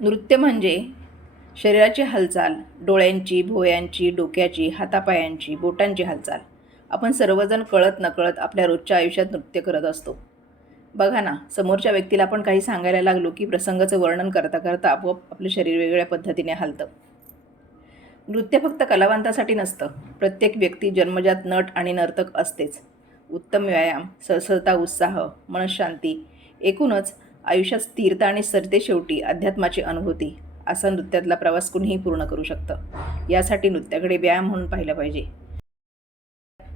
नृत्य म्हणजे शरीराची हालचाल डोळ्यांची भोयांची डोक्याची हातापायांची बोटांची हालचाल. आपण सर्वजण कळत नकळत आपल्या रोजच्या आयुष्यात नृत्य करत असतो. बघा ना समोरच्या व्यक्तीला आपण काही सांगायला लागलो की प्रसंगाचं वर्णन करता करता आपोआप आपलं शरीर वेगळ्या पद्धतीने हलतं. नृत्य फक्त कलावंतासाठी नसतं. प्रत्येक व्यक्ती जन्मजात नट आणि नर्तक असतेच. उत्तम व्यायाम सळसळता उत्साह मनशांती एकूणच आयुष्यात स्थिरता आणि सरतेशेवटी अध्यात्माची अनुभूती असा नृत्यातला प्रवास कुणीही पूर्ण करू शकतं. यासाठी नृत्याकडे व्यायाम म्हणून पाहिलं पाहिजे.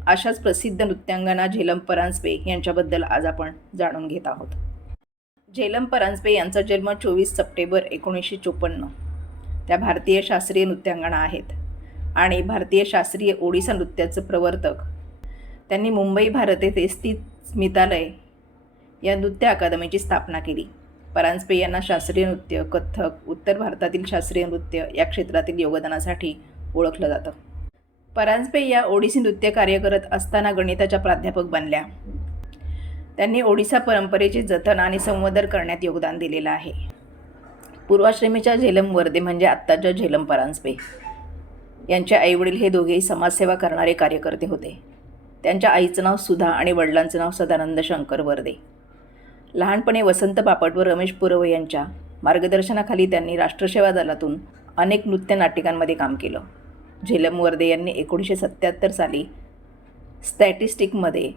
अशाच प्रसिद्ध नृत्यांगना झेलम परांजपे यांच्याबद्दल आज आपण जाणून घेत आहोत. झेलम परांजपे यांचा जन्म चोवीस सप्टेंबर एकोणीसशे चोपन्न. त्या भारतीय शास्त्रीय नृत्यांगना आहेत आणि भारतीय शास्त्रीय ओडिसा नृत्याचं प्रवर्तक. त्यांनी मुंबई भारत येथे स्थित स्मितालय या नृत्य अकादमीची स्थापना केली. परांजपे यांना शास्त्रीय नृत्य कथ्थक उत्तर भारतातील शास्त्रीय नृत्य या क्षेत्रातील योगदानासाठी ओळखलं जातं. परांजपे या ओडिसी नृत्य कार्य करत असताना गणिताच्या प्राध्यापक बनल्या. त्यांनी ओडिसा परंपरेचे जतन आणि संवर्धन करण्यात योगदान दिलेलं आहे. पूर्वाश्रमीच्या झेलम वर्दे म्हणजे आत्ताच्या झेलम परांजपे यांचे आईवडील हे दोघेही समाजसेवा करणारे कार्यकर्ते होते. त्यांच्या आईचं नाव सुधा आणि वडिलांचं नाव सदानंद शंकर वर्दे. लहानपणी वसंत बापट व रमेश पुरव यांच्या मार्गदर्शनाखाली त्यांनी राष्ट्रसेवा दलातून अनेक नृत्य नाटिकांमध्ये काम केलं. झेलम वर्दे यांनी एकोणीसशे सत्त्याहत्तर साली स्टॅटिस्टिकमध्ये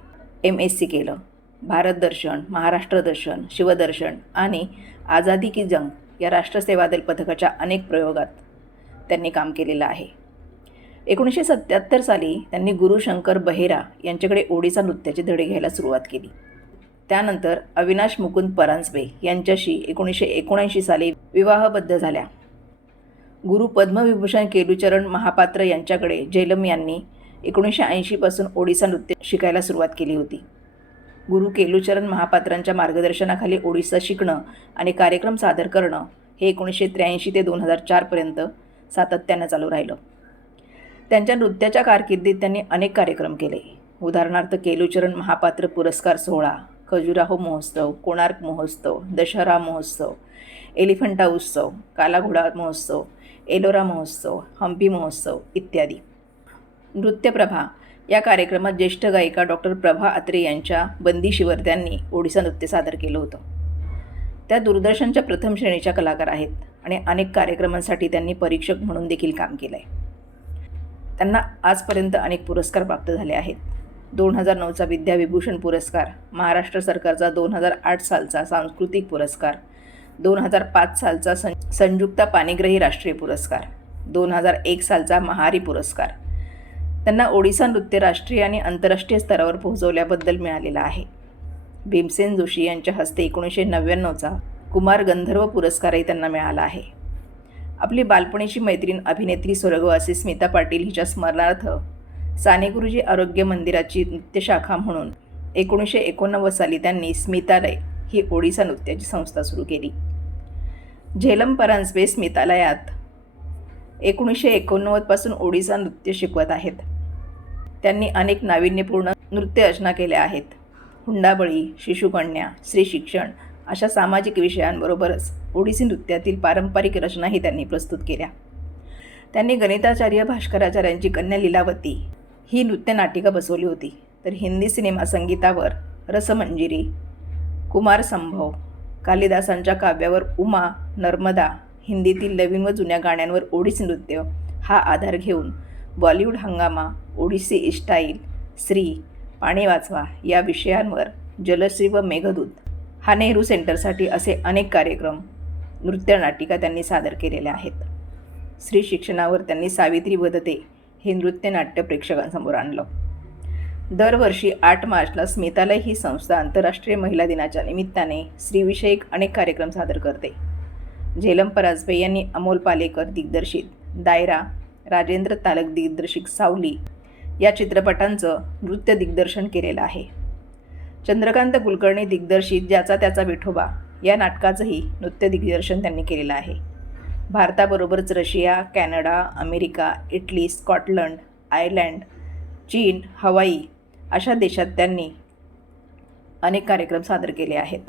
एम एस सी केलं. भारत दर्शन महाराष्ट्र दर्शन शिवदर्शन आणि आझादी की जंग या राष्ट्रसेवा दल पथकाच्या अनेक प्रयोगात त्यांनी काम केलेलं आहे. एकोणीसशे सत्त्याहत्तर साली त्यांनी गुरु शंकर बहेरा यांच्याकडे ओडिसा नृत्याचे धडे घ्यायला सुरुवात केली. त्यानंतर अविनाश मुकुंद परांजपे यांच्याशी एकोणीसशे एकोणऐंशी साली विवाहबद्ध झाल्या. गुरु पद्मविभूषण केलुचरण महापात्र यांच्याकडे झेलम यांनी एकोणीसशे ऐंशीपासून ओडिसा नृत्य शिकायला सुरुवात केली होती. गुरु केलुचरण महापात्रांच्या मार्गदर्शनाखाली ओडिसा शिकणं आणि कार्यक्रम सादर करणं हे एकोणीसशे त्र्याऐंशी ते दोन हजार चारपर्यंत सातत्यानं चालू राहिलं. त्यांच्या नृत्याच्या कारकिर्दीत त्यांनी अनेक कार्यक्रम केले. उदाहरणार्थ केलुचरण महापात्र पुरस्कार सोहळा खजुराहो महोत्सव कोणार्क महोत्सव दशहरा महोत्सव एलिफंटा उत्सव कालाघोडा महोत्सव एलोरा महोत्सव हम्पी महोत्सव इत्यादी. नृत्यप्रभा या कार्यक्रमात ज्येष्ठ गायिका डॉक्टर प्रभा अत्रे यांच्या बंदीशिवर त्यांनी ओडिसा नृत्य सादर केलं होतं. त्या दूरदर्शनच्या प्रथम श्रेणीच्या कलाकार आहेत आणि अनेक कार्यक्रमांसाठी त्यांनी परीक्षक म्हणून देखील काम केलं आहे त्यांना आजपर्यंत अनेक पुरस्कार प्राप्त झाले आहेत. दोन हजार नऊचा विद्याविभूषण पुरस्कार महाराष्ट्र सरकारचा दोन हजार आठ सालचा सांस्कृतिक पुरस्कार दोन हजार पाच सालचा सं संयुक्ता पाणीग्रही राष्ट्रीय पुरस्कार दोन हजार एक सालचा महारी पुरस्कार. त्यांना ओडिसा नृत्य राष्ट्रीय आणि आंतरराष्ट्रीय स्तरावर पोहोचवल्याबद्दल मिळालेला आहे. भीमसेन जोशी यांच्या हस्ते एकोणीसशे नव्याण्णवचा कुमार गंधर्व पुरस्कारही त्यांना मिळाला आहे. आपली बालपणीची मैत्रीण अभिनेत्री स्वर्गवासी स्मिता पाटील हिच्या स्मरणार्थ साने गुरुजी आरोग्य मंदिराची नृत्यशाखा म्हणून एकोणीसशे एकोणनव्वद साली त्यांनी स्मितालय ही ओडिसा नृत्याची संस्था सुरू केली. झेलम परांजपे स्मितालयात एकोणीसशे एकोणनव्वदपासून ओडिसा नृत्य शिकवत आहेत. त्यांनी अनेक नाविन्यपूर्ण नृत्य रचना केल्या आहेत. हुंडाबळी शिशुकन्या स्त्री शिक्षण अशा सामाजिक विषयांबरोबरच ओडिसी नृत्यातील पारंपरिक रचनाही त्यांनी प्रस्तुत केल्या. त्यांनी गणिताचार्य भास्कराचार्यांची कन्या लीलावती ही नृत्य नाटिका बसवली होती. तर हिंदी सिनेमा संगीतावर रसमंजिरी कुमार संभव कालिदासांच्या काव्यावर उमा नर्मदा हिंदीतील नवीन व जुन्या गाण्यांवर ओडिसी नृत्य हा आधार घेऊन बॉलिवूड हंगामा ओडिसी इस्टाईल श्री पाणी वाचवा या विषयांवर जलश्री व मेघदूत हा नेहरू सेंटरसाठी असे अनेक कार्यक्रम नृत्य नाटिका त्यांनी सादर केलेल्या आहेत. स्त्री शिक्षणावर त्यांनी सावित्री वदते हे नृत्य नाट्य प्रेक्षकांसमोर आणलं. दरवर्षी आठ मार्चला स्मितालय ही संस्था आंतरराष्ट्रीय महिला दिनाच्या निमित्ताने स्त्रीविषयक अनेक कार्यक्रम सादर करते. झेलम पराजपे यांनी अमोल पालेकर दिग्दर्शित दायरा राजेंद्र तालक दिग्दर्शित सावली या चित्रपटांचं नृत्य दिग्दर्शन केलेलं आहे. चंद्रकांत कुलकर्णी दिग्दर्शित ज्याचा त्याचा विठोबा या नाटकाचंही नृत्य दिग्दर्शन त्यांनी केलेलं आहे. भारताबरोबरच Russia Canada America Italy Scotland Ireland चीन हवाई अशा देशात त्यांनी अनेक कार्यक्रम सादर केले आहेत.